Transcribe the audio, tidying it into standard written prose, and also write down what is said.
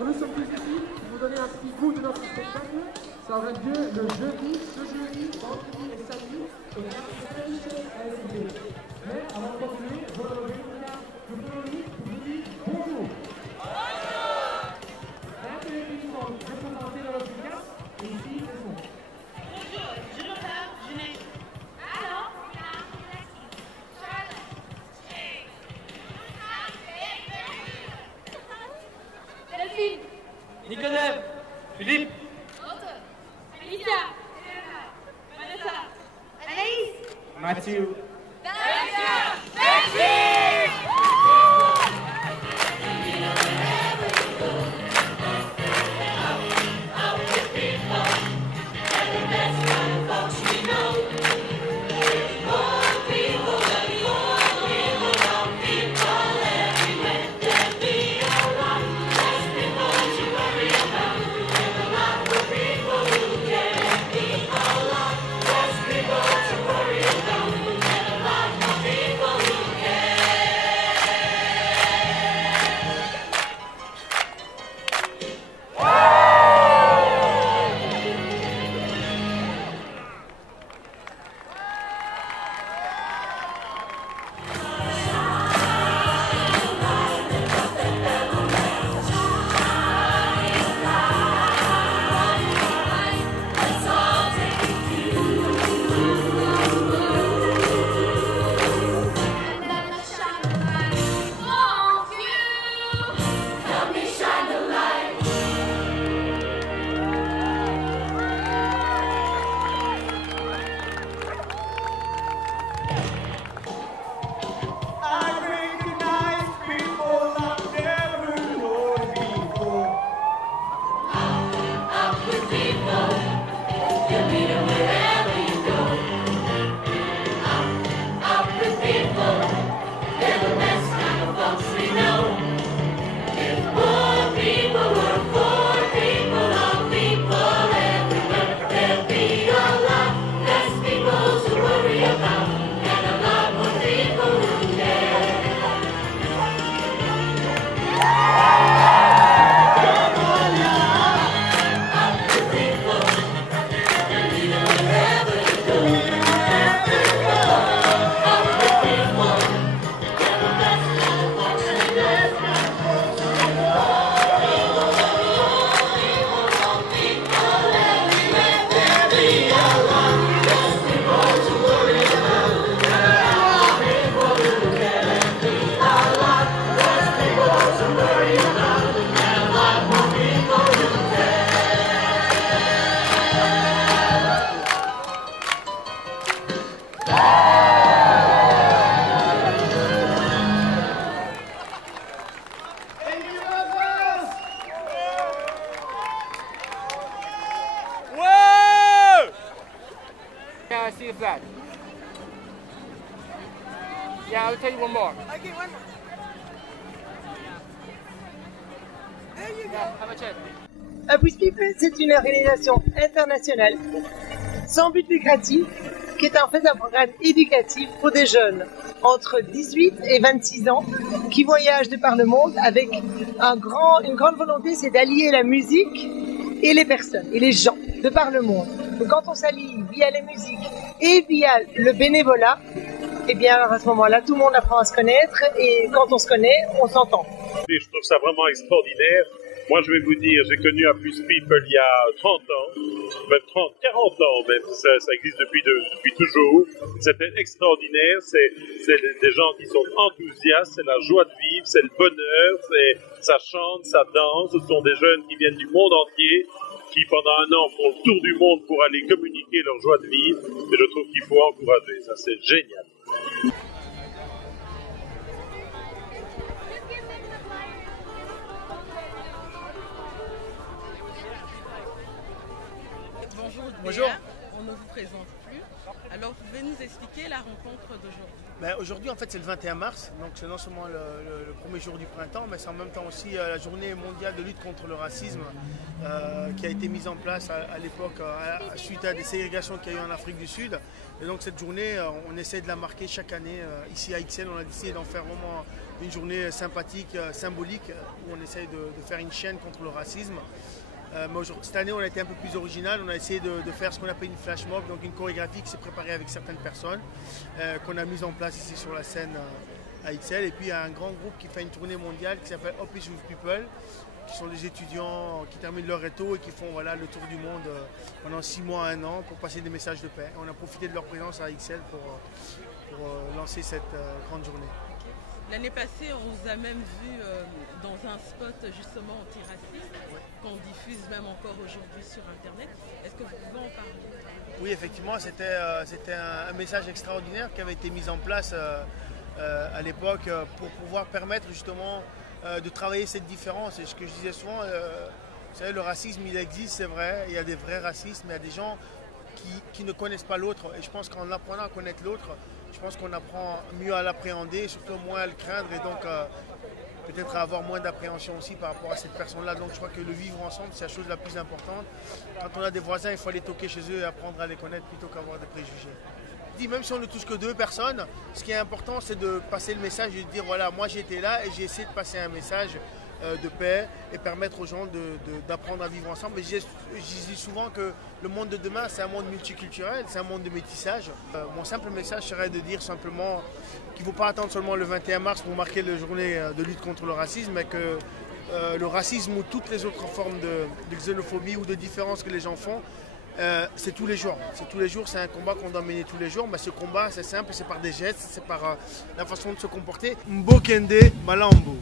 Alors nous sommes tous ici pour vous donner un petit goût de notre spectacle. Ça aura lieu le jeudi, ce jeudi, vendredi et samedi au ASB. Mais avant de continuer, je vais lever une carte de Fleury pour vous dire bonjour. Un peu les filles sont représentées dans notre carte et ici elles sont. Bonjour, Jonathan, Junaid. Alors, Delphine. Nicodème, Philippe, Antoine. Alicia. Vanessa. Anaïs. Mathieu. Yeah, I see the flag. Yeah, I'll tell you one more. Okay, one more. There you go. Yeah, have a check. Apus People, c'est une organisation internationale sans but lucratif qui est en fait un programme éducatif pour des jeunes entre 18 et 26 ans qui voyagent de par le monde avec une grande volonté, c'est d'allier la musique et les personnes et les gens de par le monde. Donc quand on s'allie via la musique et via le bénévolat, et bien alors à ce moment-là, tout le monde apprend à se connaître et quand on se connaît, on s'entend. Je trouve ça vraiment extraordinaire. Moi, je vais vous dire, j'ai connu Apus People il y a 30 ans, même 30, 40 ans même, ça existe depuis toujours. C'était extraordinaire, c'est des gens qui sont enthousiastes, c'est la joie de vivre, c'est le bonheur, ça chante, ça danse, ce sont des jeunes qui viennent du monde entier, qui pendant un an font le tour du monde pour aller communiquer leur joie de vivre, et je trouve qu'il faut encourager, ça c'est génial. Bonjour. On ne vous présente plus. Alors, vous pouvez nous expliquer la rencontre d'aujourd'hui? Aujourd'hui, en fait, c'est le 21 mars. Donc, c'est non seulement le premier jour du printemps, mais c'est en même temps aussi la journée mondiale de lutte contre le racisme qui a été mise en place à l'époque suite à des ségrégations qu'il y a eu en Afrique du Sud. Et donc, cette journée, on essaie de la marquer chaque année. Ici à XL, on a décidé d'en faire vraiment une journée sympathique, symbolique, où on essaye de faire une chaîne contre le racisme. Mais cette année, on a été un peu plus original. On a essayé de faire ce qu'on appelle une flash mob, donc une chorégraphie qui s'est préparée avec certaines personnes, qu'on a mise en place ici sur la scène à XL. Et puis il y a un grand groupe qui fait une tournée mondiale qui s'appelle Office with People, qui sont des étudiants qui terminent leur réto et qui font le tour du monde pendant 6 mois à 1 an pour passer des messages de paix. On a profité de leur présence à XL pour lancer cette grande journée. L'année passée, on vous a même vu dans un spot justement antiraciste, qu'on diffuse même encore aujourd'hui sur Internet. Est-ce que vous pouvez en parler? Oui, effectivement, c'était un message extraordinaire qui avait été mis en place à l'époque pour pouvoir permettre justement de travailler cette différence. Et ce que je disais souvent, vous savez, le racisme, il existe, c'est vrai, il y a des vrais racistes, mais il y a des gens qui ne connaissent pas l'autre. Et je pense qu'en apprenant à connaître l'autre, je pense qu'on apprend mieux à l'appréhender, surtout moins à le craindre et donc peut-être à avoir moins d'appréhension aussi par rapport à cette personne-là. Donc je crois que le vivre ensemble, c'est la chose la plus importante. Quand on a des voisins, il faut aller toquer chez eux et apprendre à les connaître plutôt qu'avoir des préjugés. Même si on ne touche que 2 personnes, ce qui est important, c'est de passer le message et de dire voilà, moi j'étais là et j'ai essayé de passer un message de paix et permettre aux gens d'apprendre à vivre ensemble. Et je dis souvent que le monde de demain, c'est un monde multiculturel, c'est un monde de métissage. Mon simple message serait de dire simplement qu'il ne faut pas attendre seulement le 21 mars pour marquer la journée de lutte contre le racisme, mais que le racisme ou toutes les autres formes de xénophobie ou de différence que les gens font, c'est tous les jours. C'est tous les jours, c'est un combat qu'on doit mener tous les jours. Mais ce combat, c'est simple, c'est par des gestes, c'est par la façon de se comporter. Mbokende Malambo.